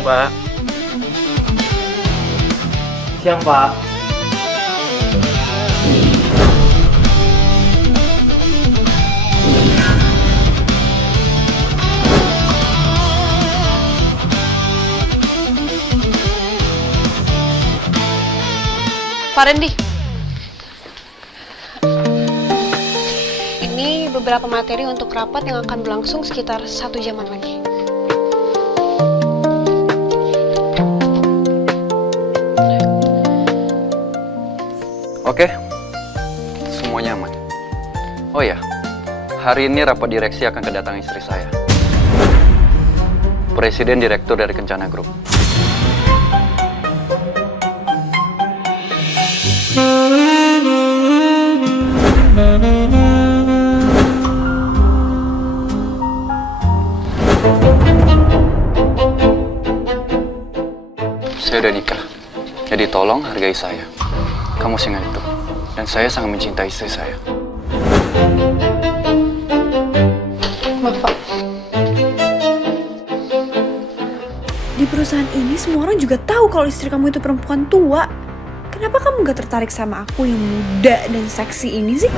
Siang, Pak. Siang, Pak. Pak Randy, ini beberapa materi untuk rapat yang akan berlangsung sekitar 1 jaman lagi. Oke, semuanya aman. Oh ya, hari ini rapat direksi akan kedatangan istri saya, Presiden Direktur dari Kencana Group. Saya udah nikah, jadi tolong hargai saya. Kamu ingat itu, dan saya sangat mencintai istri saya. Maaf, Pak. Di perusahaan ini semua orang juga tahu kalau istri kamu itu perempuan tua. Kenapa kamu gak tertarik sama aku yang muda dan seksi ini sih?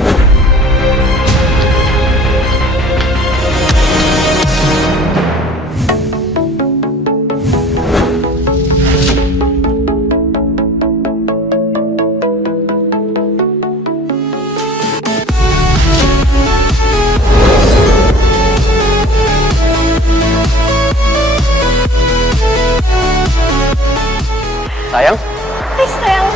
Sayang, Hai sayang.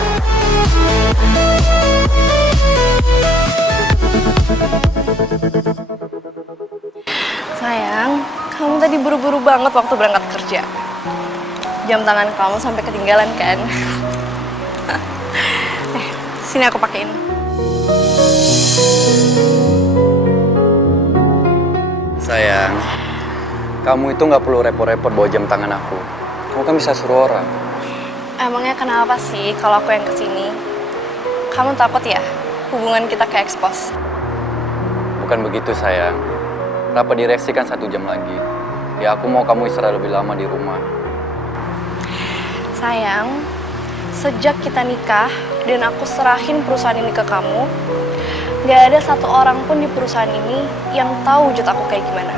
Sayang, kamu tadi buru-buru banget waktu berangkat kerja. Jam tangan kamu sampai ketinggalan kan? Sini aku pakein. sayang, kamu itu nggak perlu repot-repot bawa jam tangan aku. Kamu kan bisa suruh orang. Emangnya kenapa sih kalau aku yang kesini? Kamu takut ya hubungan kita ke expose? Bukan begitu sayang. Rapat direksi kan 1 jam lagi. Ya aku mau kamu istirahat lebih lama di rumah. Sayang, sejak kita nikah dan aku serahin perusahaan ini ke kamu, gak ada 1 orang pun di perusahaan ini yang tahu wujud aku kayak gimana.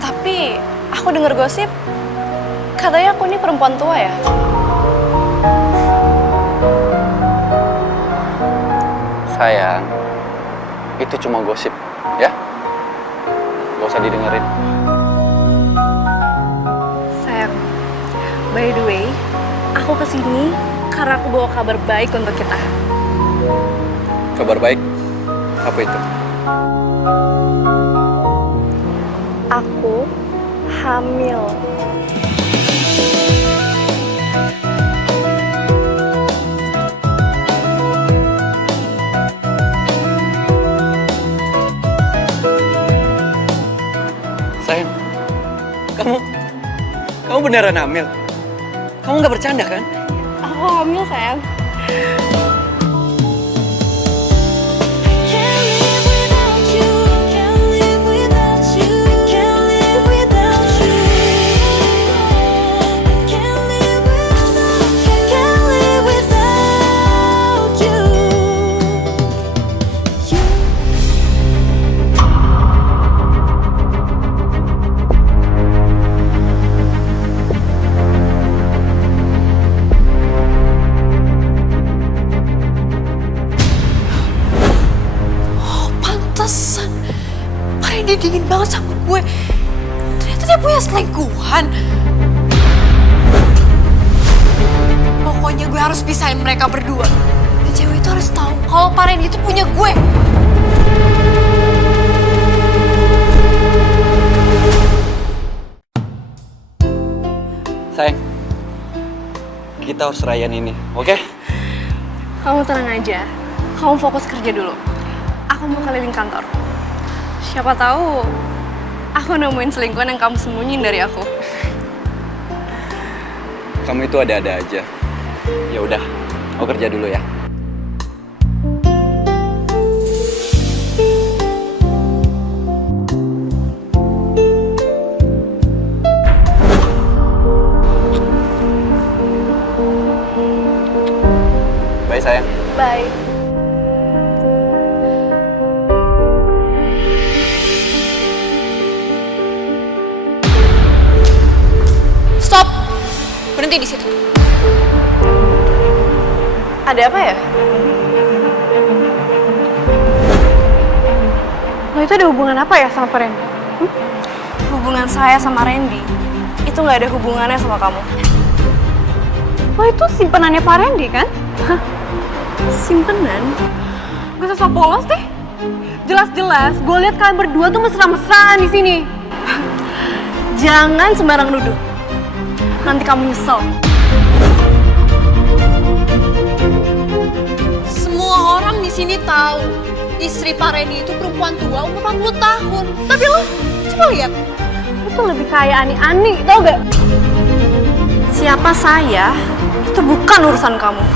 Tapi aku denger gosip, katanya aku ini perempuan tua ya. Sayang, itu cuma gosip, ya? Gak usah didengerin. Sayang, by the way, aku kesini karena aku bawa kabar baik untuk kita. Kabar baik? Apa itu? Aku hamil. Sayang, kamu beneran hamil? Kamu nggak bercanda kan? Aku hamil, sayang. Pantesan Pak Randy dingin banget sama gue. Ternyata dia punya selingkuhan. Pokoknya gue harus pisahin mereka berdua. Dan cewek itu harus tahu kalau Pak Randy itu punya gue. Sayang, kita harus rayain ini, oke? Kamu tenang aja. Kamu fokus kerja dulu. Aku mau keliling kantor. Siapa tahu aku nemuin selingkuhan yang kamu sembunyiin dari aku. Kamu itu ada-ada aja. Ya udah, aku kerja dulu ya. Berhenti di situ. Ada apa ya? Lo itu ada hubungan apa ya sama Pak Randy? Hubungan saya sama Randy itu nggak ada hubungannya sama kamu. Lo itu simpenannya Pak Randy kan? Simpenan? Gak usah sok polos deh. Jelas-jelas gue lihat kalian berdua tuh mesra-mesraan di sini. Jangan sembarang nuduh. Nanti kamu nyesel. Semua orang di sini tahu istri Pak Randy itu perempuan tua umur 40 tahun. Tapi lo coba lihat, itu lebih kayak ani-ani, tau gak? Siapa saya itu bukan urusan kamu.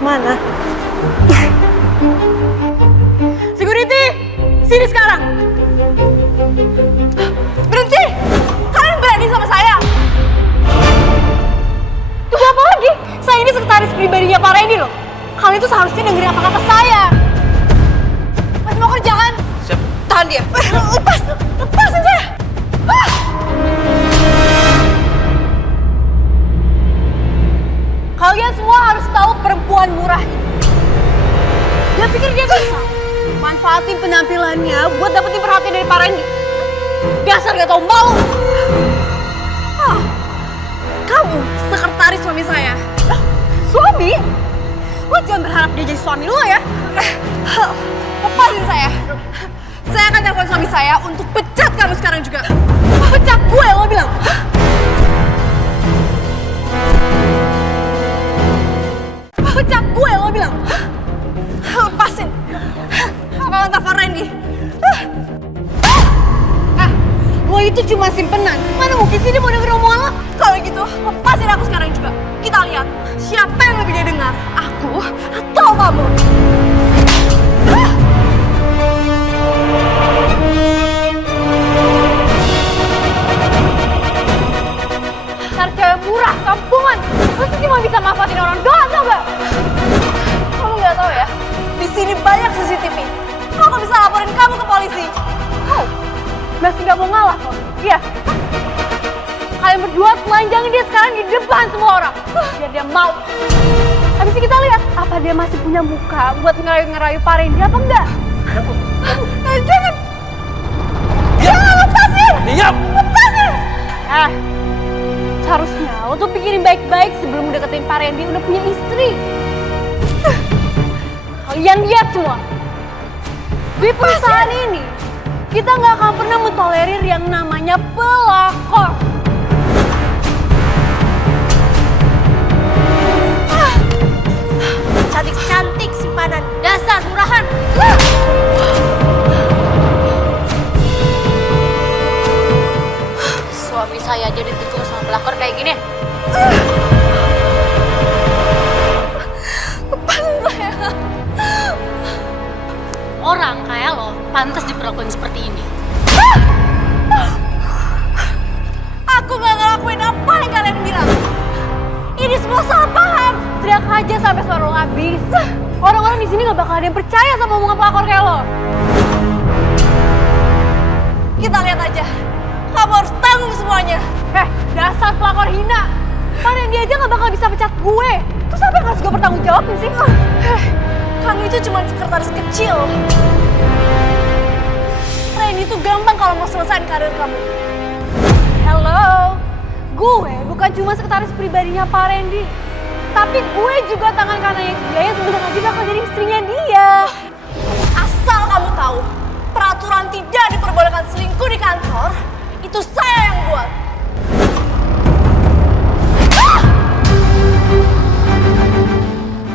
Mana? Security, sini sekarang. Berhenti! Kalian berani sama saya? Tunggu apa lagi? Saya ini sekretaris pribadinya Pak Randy loh. Kalian tuh seharusnya dengerin apa kata saya. Masih mau kerja kan? Siap. Tahan dia. Lepasin saya. Kalian semua harus tahu perempuan murah ini. Dia pikir dia bisa manfaatin penampilannya buat dapetin perhatian dari Pak Randy. Dasar gak tau malu. Kamu sekretaris suami saya. Suami? Lo jangan berharap dia jadi suami lo ya. Lepasin saya. Saya akan telepon suami saya untuk pecat kamu sekarang juga. Pecat gue lo bilang. Pecat gue lo bilang. Lepasin. Apa telepon Randy? Lo itu cuma simpenan. Mana mungkin sih dia mau denger omongan lo? Kalau gitu, lepasin aku sekarang juga. Kita lihat siapa yang lebih dia dengar, aku atau kamu. Dasar cewek murah, kampungan. Lo tuh cuma bisa manfaatin orang doang, tau gak? Kamu nggak tahu ya? Di sini banyak CCTV. Aku bisa laporin kamu ke polisi. Oh, masih gak mau ngalah kok. Iya. Kalian berdua telanjangin dia sekarang di depan semua orang. Biar dia mau. Habis itu kita lihat apa dia masih punya muka buat ngerayu-ngerayu Pak Randy apa enggak. Jangan. Jangan, lepasin. Diam! Lepasin. Seharusnya lo tuh pikirin baik-baik sebelum deketin Pak Randy udah punya istri. Kalian lihat semua. Di perusahaan ini, kita nggak akan pernah mentolerir yang namanya pelakor. Cantik-cantik simpanan, dasar murahan. Suami saya aja ditikung sama pelakor kayak gini. Orang kayak lo pantas diperlakuin seperti ini. Aku nggak ngelakuin apa yang kalian bilang. Ini semua salah paham. Teriak aja sampai suara lo habis. Orang-orang di sini nggak bakal ada yang percaya sama omongan pelakor kayak lo. Kita lihat aja. Kamu harus tanggung semuanya. Dasar pelakor hina. Pak Randy aja nggak bakal bisa pecat gue. Terus apa yang harus gue bertanggung jawabin sih? Kamu itu cuma sekretaris kecil. Randy itu gampang kalau mau selesain karir kamu. Hello, gue bukan cuma sekretaris pribadinya Pak Randy, tapi gue juga tangan kanannya dia yang sebentar lagi bakal jadi istrinya dia. Asal kamu tahu, peraturan tidak diperbolehkan selingkuh di kantor, itu saya yang buat.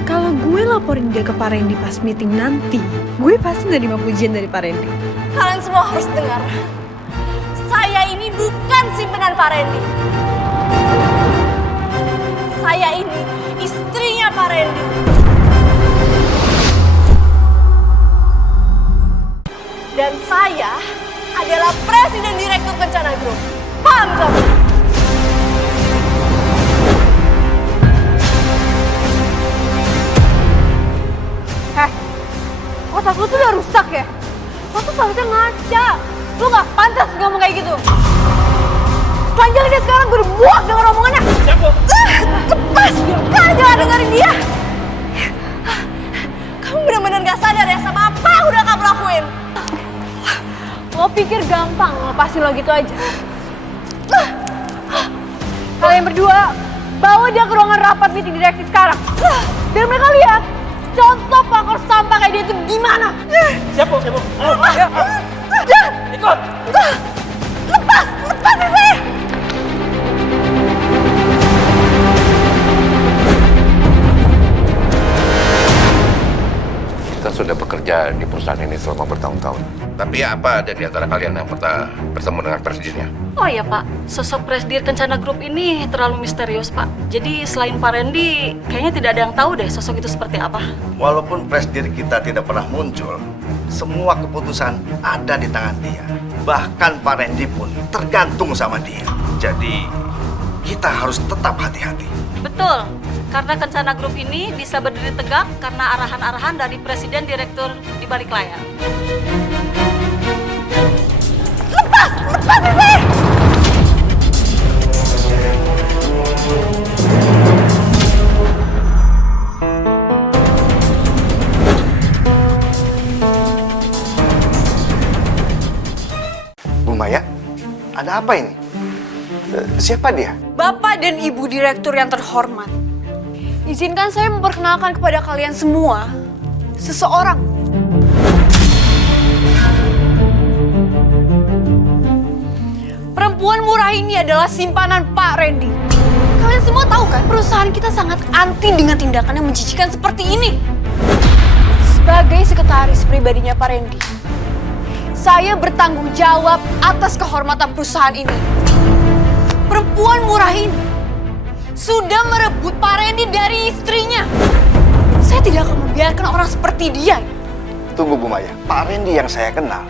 Kalau gue laporin dia ke Pak Randy pas meeting nanti, gue pasti nerima pujian dari Pak Randy. Kalian semua harus dengar. Saya ini bukan simpenan Pak Randy. Saya ini istrinya Pak Randy. Dan saya adalah Presiden Direktur Kencana Group. Paham kamu? Otak lo tuh udah rusak ya? Lo tuh seharusnya ngaca. Lu gak pantas ngomong kayak gitu. Telanjang dia sekarang, gue udah muak dengan omongannya. Siapa? Lepas! Kalian jangan dengerin dia. Kamu benar-benar gak sadar ya sama apa yang udah kamu lakuin. Lo pikir gampang ngelepasin lo gitu aja? Kalian berdua, bawa dia ke ruangan rapat meeting direksi sekarang. Biar mereka lihat contoh pakar sampah kayak dia itu gimana. Siapa? Ikut! Lepas ini! Kita sudah bekerja di perusahaan ini selama bertahun-tahun. Tapi apa ada di antara kalian yang pernah bertemu dengan presidennya? Oh ya Pak, sosok Presdir Kencana Group ini terlalu misterius Pak. Jadi selain Pak Randy, kayaknya tidak ada yang tahu deh sosok itu seperti apa. Walaupun presdir kita tidak pernah muncul, semua keputusan ada di tangan dia. Bahkan Pak Randy pun tergantung sama dia. Jadi, kita harus tetap hati-hati. Betul, karena Kencana Group ini bisa berdiri tegak karena arahan-arahan dari Presiden Direktur di balik layar. Bu Maya, ada apa ini? Siapa dia? Bapak dan Ibu Direktur yang terhormat, izinkan saya memperkenalkan kepada kalian semua seseorang. Perempuan murah ini adalah simpanan Pak Randy. Kalian semua tahu kan, perusahaan kita sangat anti dengan tindakan yang menjijikan seperti ini. Sebagai sekretaris pribadinya Pak Randy, saya bertanggung jawab atas kehormatan perusahaan ini. Perempuan murah ini sudah merebut Pak Randy dari istrinya. Saya tidak akan membiarkan orang seperti dia. Tunggu Bu Maya, Pak Randy yang saya kenal,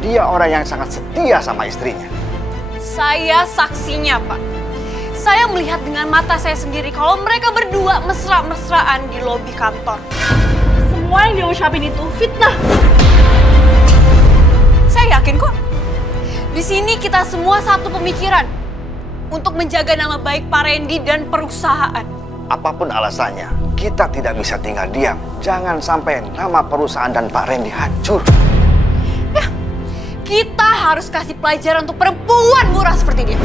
dia orang yang sangat setia sama istrinya. Saya saksinya, Pak. Saya melihat dengan mata saya sendiri kalau mereka berdua mesra-mesraan di lobi kantor. Semua yang dia ucapin itu fitnah. Saya yakin kok. Di sini kita semua satu pemikiran untuk menjaga nama baik Pak Randy dan perusahaan. Apapun alasannya, kita tidak bisa tinggal diam. Jangan sampai nama perusahaan dan Pak Randy hancur. Kita harus kasih pelajaran untuk perempuan murah seperti dia.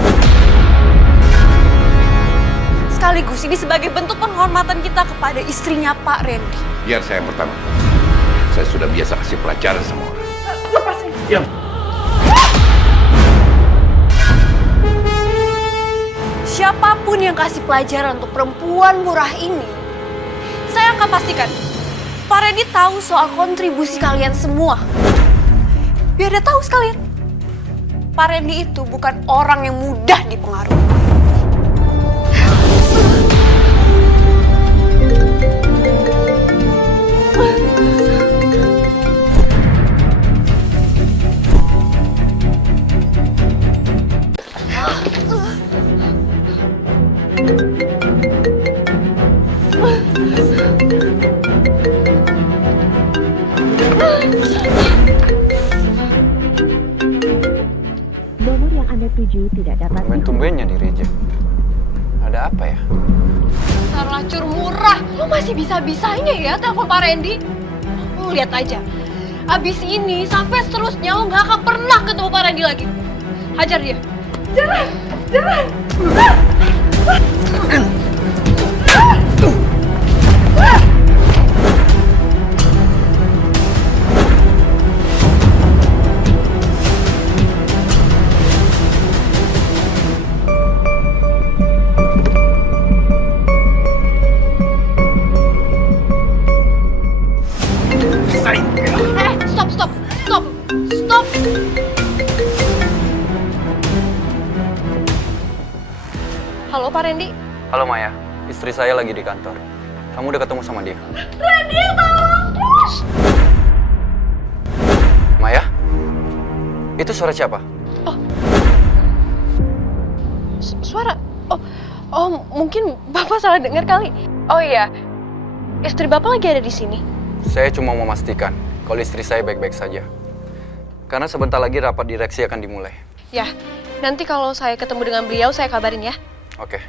Sekaligus ini sebagai bentuk penghormatan kita kepada istrinya Pak Randy. Biar saya yang pertama. Saya sudah biasa kasih pelajaran sama orang. Diam. Siapapun yang kasih pelajaran untuk perempuan murah ini, saya akan pastikan Pak Randy tahu soal kontribusi kalian semua. Biar dia tahu sekalian, Pak Randy itu bukan orang yang mudah dipengaruhi. Nomor yang Anda tuju tidak dapat Tumben-tumbennya di reject. Ada apa ya? Dasar lacur murah, lu masih bisa-bisanya ya telepon Pak Randy? Lu lihat aja, abis ini sampai seterusnya lu gak akan pernah ketemu Pak Randy lagi. Hajar dia. Jangan! Stop! Halo Pak Randy. Halo Maya, istri saya lagi di kantor. Kamu udah ketemu sama dia? Randy, tolong! Maya? Itu suara siapa? Suara? Oh, mungkin Bapak salah dengar kali. Oh iya, istri Bapak lagi ada di sini. Saya cuma mau memastikan kalau istri saya baik-baik saja. Karena sebentar lagi rapat direksi akan dimulai. Ya, nanti kalau saya ketemu dengan beliau, saya kabarin ya. Oke.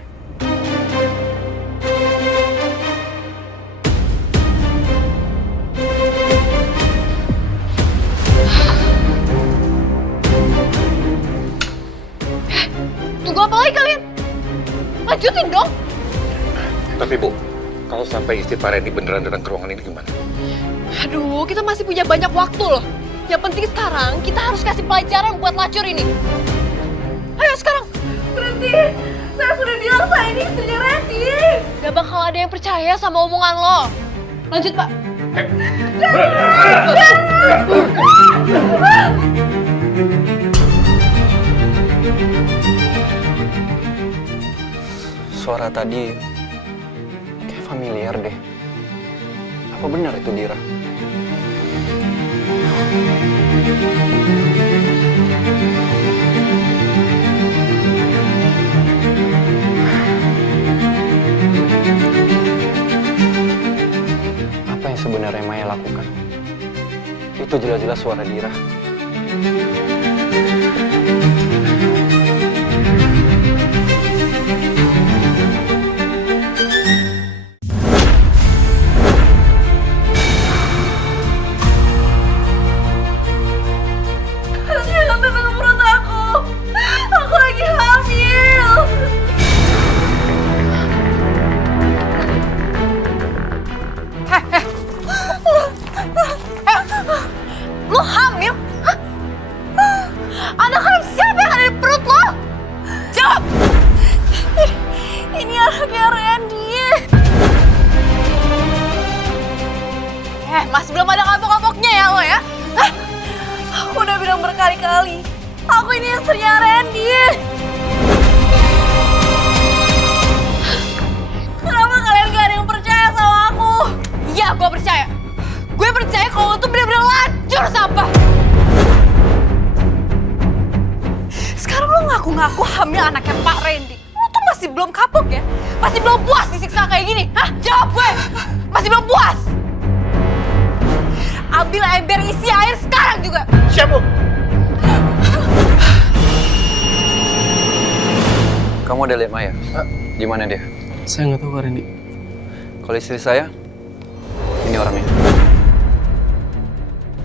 Tunggu apa lagi kalian? Lanjutin dong. Tapi Bu, kalau sampai istri Pak Randy beneran datang ke ruangan ini gimana? Aduh, kita masih punya banyak waktu loh. Yang penting sekarang, kita harus kasih pelajaran buat lacur ini. Ayo sekarang. Berhenti. Saya sudah bilang saya ini istrinya Randy. Gak bakal ada yang percaya sama omongan lo. Lanjut, Pak. Suara tadi kayak familiar deh. Apa benar itu Dira? Apa yang sebenarnya Maya lakukan? Itu jelas-jelas suara Dira. Jangan tekan perut aku. Aku lagi hamil. Lo hamil? Hah? Anak siapa yang ada di perut lo? Jawab! Ini anaknya Randy. Masih belum ada kapok-kapoknya ya lo ya? Hah? Aku udah bilang berkali-kali, aku ini istrinya Randy. Kenapa kalian gak ada yang percaya sama aku? Iya, gue percaya. Gue percaya kalau lo tuh bener-bener lancur sampah. Sekarang lo ngaku-ngaku hamil anaknya Pak Randy. Lo tuh masih belum kapok ya? Masih belum puas disiksa kayak gini? Hah? Jawab gue! Masih belum puas? Ambil ember isi air sekarang juga! Siap, Bu. Kamu udah lihat Maya? Di mana dia? Saya nggak tahu Pak Randy. Kalau istri saya, ini orangnya.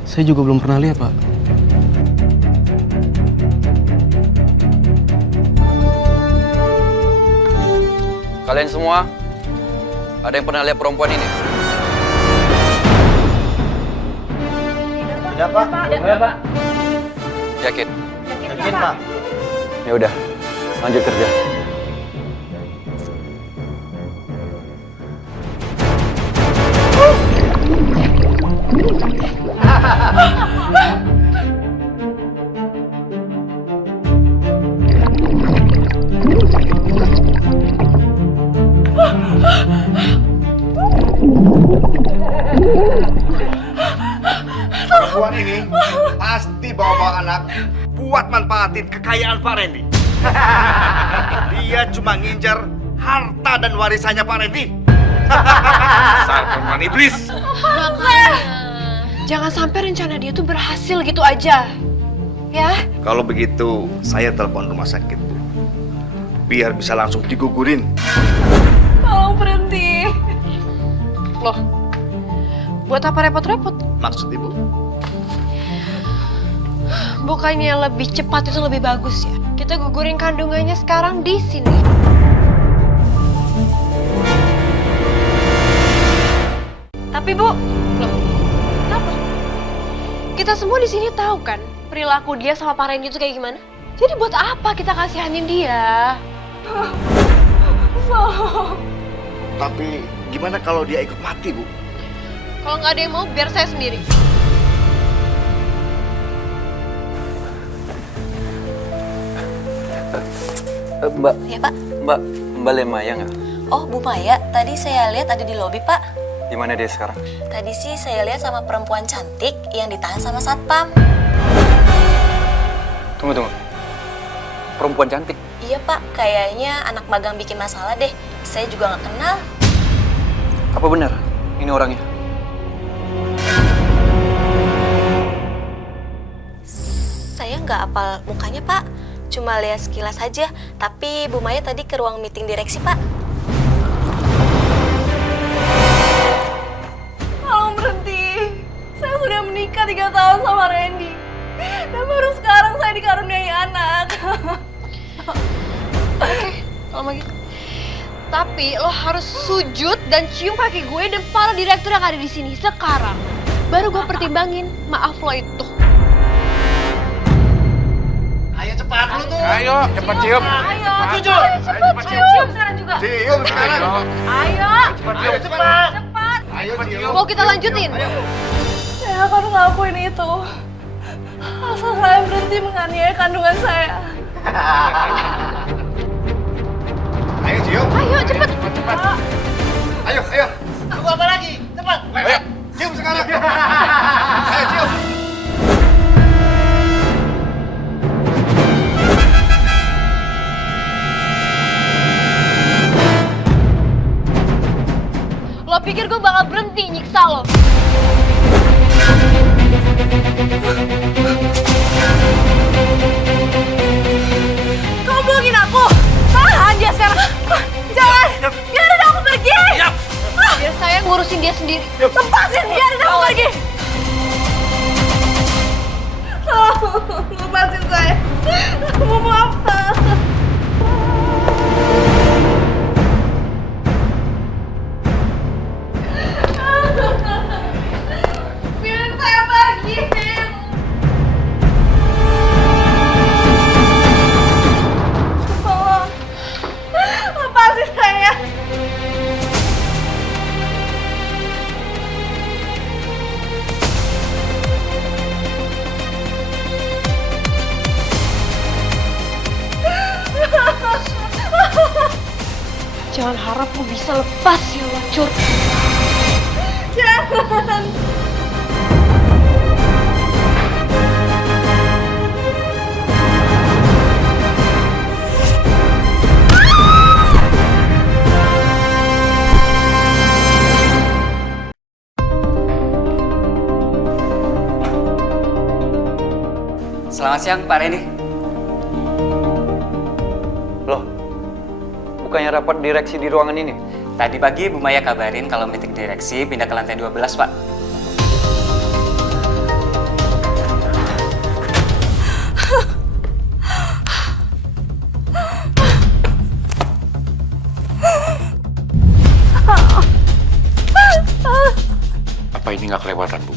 Saya juga belum pernah lihat, Pak. Kalian semua, ada yang pernah lihat perempuan ini? Tidak, Pak. Tidak, Pak. Yakin? Yakin, Pak. Ya udah, lanjut kerja. Perempuan ini pasti bawa-bawa anak buat manfaatin kekayaan Pak Randy. Dia cuma ngincer harta dan warisannya Pak Randy. Dasar perempuan iblis! Jangan sampai rencana dia tuh berhasil gitu aja. Ya? Kalau begitu, saya telepon rumah sakit, Bu. Biar bisa langsung digugurin. Tolong berhenti. Loh, buat apa repot-repot? Maksud Ibu? Bukannya lebih cepat itu lebih bagus ya? Kita gugurin kandungannya sekarang di sini. Tapi Bu, Loh, kenapa? Kita semua di sini tahu kan perilaku dia sama Pak Randy itu kayak gimana? Jadi buat apa kita kasihanin dia? Tapi gimana kalau dia ikut mati, Bu? Kalau nggak ada yang mau, biar saya sendiri. Mbak, Ya, Pak. Mbak Lemaya nggak? Oh, Bu Maya, tadi saya lihat ada di lobi, Pak. Di mana dia sekarang? Tadi sih saya lihat sama perempuan cantik yang ditahan sama satpam. Tunggu. Perempuan cantik? Iya, Pak. Kayaknya anak magang bikin masalah deh. Saya juga nggak kenal. Apa benar? Ini orangnya? nggak hafal mukanya, Pak. Cuma lihat sekilas saja, tapi Bu Maya tadi ke ruang meeting direksi, Pak. Tolong berhenti. Saya sudah menikah 3 tahun sama Randy. Dan baru sekarang saya dikaruniai anak. Oke, kalau begitu. Tapi lo harus sujud dan cium kaki gue dan para direktur yang ada di sini sekarang. Baru gue pertimbangin maaf lo itu. Ayo cepat lu tuh. Ayo, cepat cium. Ayo, Sujud. cepat cium sekarang juga. Cium sekarang. Ayo, Ayo cepat. cepat. Ayo cium. Mau kita lanjutin? Saya akan ngelakuin itu. Asal kalian berhenti menganiaya kandungan saya. Ayo cium. Ayo cepet. Cepat. Ayo. Tunggu apa lagi? Cepat. Ayo. Cium sekarang. Ayo cium. Lo pikir gue bakal berhenti nyiksa lo? Kau bohongin aku. Tahan dia sekarang. Jangan. Biarin aku pergi. Biar saya ngurusin dia sendiri. Lepasin. Biarin aku pergi. Lepasin saya. Kamu mau apa? Biarin saya pergi. Tolong. Lepasin saya. Jangan harap lo bisa lepas ya lacur. Jangan. Selamat siang, Pak Randy. Loh, bukannya rapat direksi di ruangan ini? Tadi pagi Bu Maya kabarin kalau meeting direksi pindah ke lantai 12, Pak. Apa ini nggak kelewatan, Bu?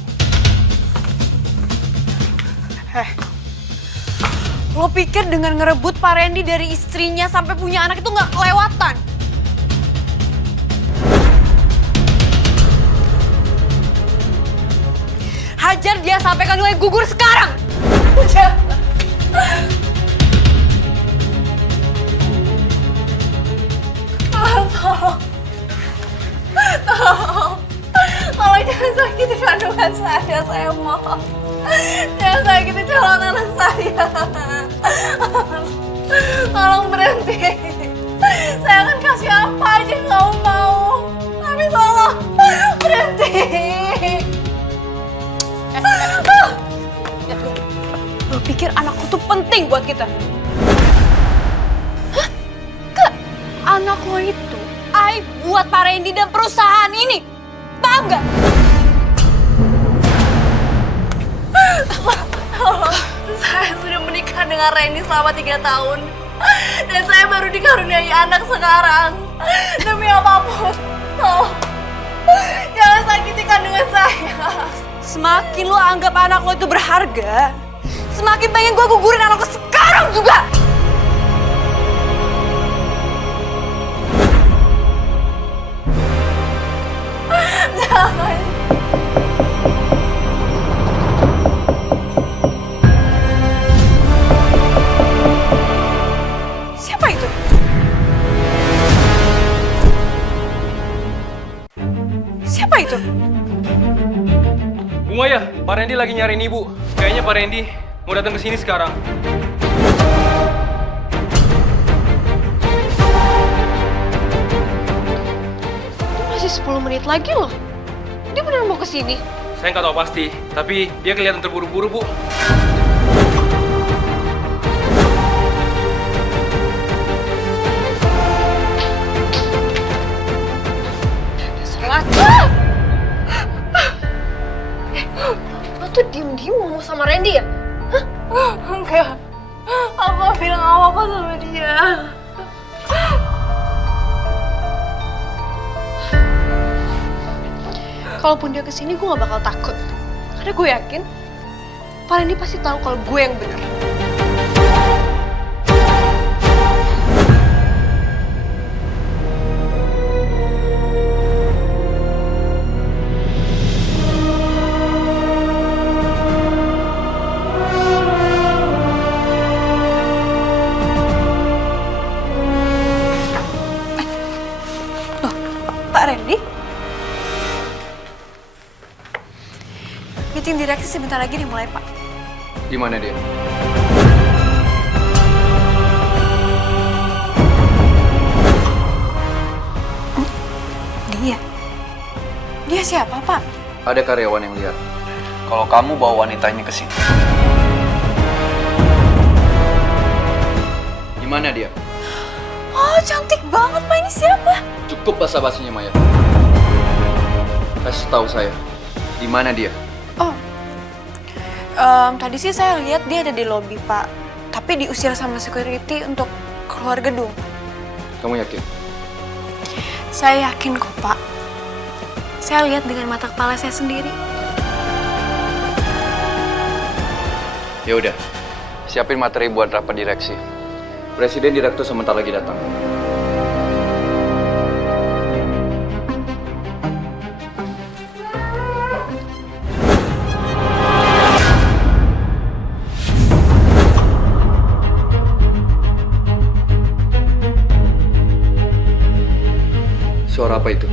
Lo pikir dengan ngerebut Pak Randy dari istrinya sampai punya anak itu nggak kelewatan? Hajar dia sampai kandungannya gugur sekarang! Udah! Tolong. Tolong jangan sakiti kandungan saya mohon. Jangan sakiti calon anak saya. Tolong berhenti. Saya akan kasih apa aja yang kamu mau. Tapi tolong berhenti. Lo pikir anakku tuh penting buat kita? Hah? Kak, anak lo itu Aib buat Pak Randy dan perusahaan ini. Paham nggak? Tolong, saya sudah menikah dengan Randy selama 3 tahun. Dan saya baru dikaruniai anak sekarang. Demi apapun, tolong. Jangan sakiti kandungan saya. Semakin lo anggap anak lo itu berharga, semakin pengen gue gugurin anak lo sekarang juga. Jangan. Siapa itu? Siapa itu? Bu Maya, Pak Randy lagi nyariin Ibu. Kayaknya Pak Randy mau datang ke sini sekarang. masih 10 menit lagi loh. Dia benar mau ke sini. Saya nggak tahu pasti, tapi dia kelihatan terburu-buru, Bu. ngaco. Lo tuh diem-diem ngomong sama Randy ya? Enggak. Aku bilang apa sama dia. Kalaupun dia kesini, gue gak bakal takut. Karena gue yakin, Pak Randy pasti tahu kalau gue yang bener. Pak Randy? Meeting direksi sebentar lagi dimulai, Pak. Di mana dia? Dia? Dia siapa, Pak? Ada karyawan yang lihat kalau kamu bawa wanita ini ke sini. Di mana dia? Oh, cantik banget, Pak. Ini siapa? Cukup basa-basinya, Maya. Kasih tahu saya, di mana dia? Oh, tadi sih saya lihat dia ada di lobi, Pak. Tapi diusir sama security untuk keluar gedung. Kamu yakin? Saya yakin kok, Pak. Saya lihat dengan mata kepala saya sendiri. Ya udah, siapin materi buat rapat direksi. Presiden direktur sebentar lagi datang. Suara apa itu?